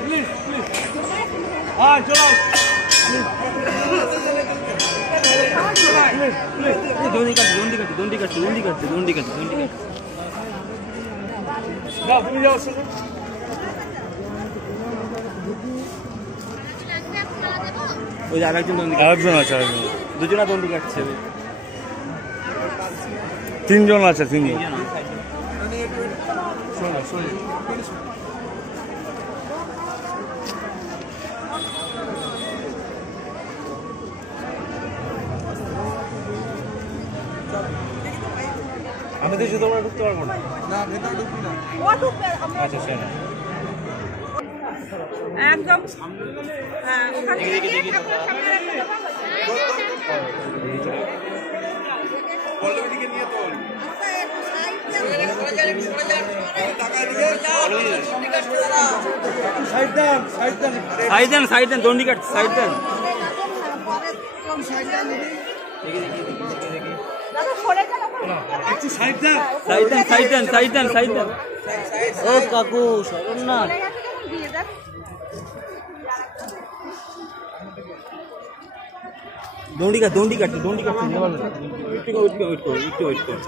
please please হ্যাঁ চলো দন্ডি কাটছে যাও তুমি যাও শুনো ওই যে আরেকজন আরেকজন আছে দুজনা দন্ডি কাটছে তিনজন আছে তিনজন শোনো শোনো আমি তো শুধু আমরা ঢুকতে পারবো না ভেতরে ঢুকবি না আচ্ছা শোনো একদম হ্যাঁ ওখানে গিয়ে ঠাকুরের সামনে রেখে দেবো পল্লবীদিকে নিয়ে তোল সাইড দেন দন্ডি কাটছে সাইড দেন একটু সাইড দেন ও কাকু সরুন না দন্ডি কাটছে একটু ওয়েট করো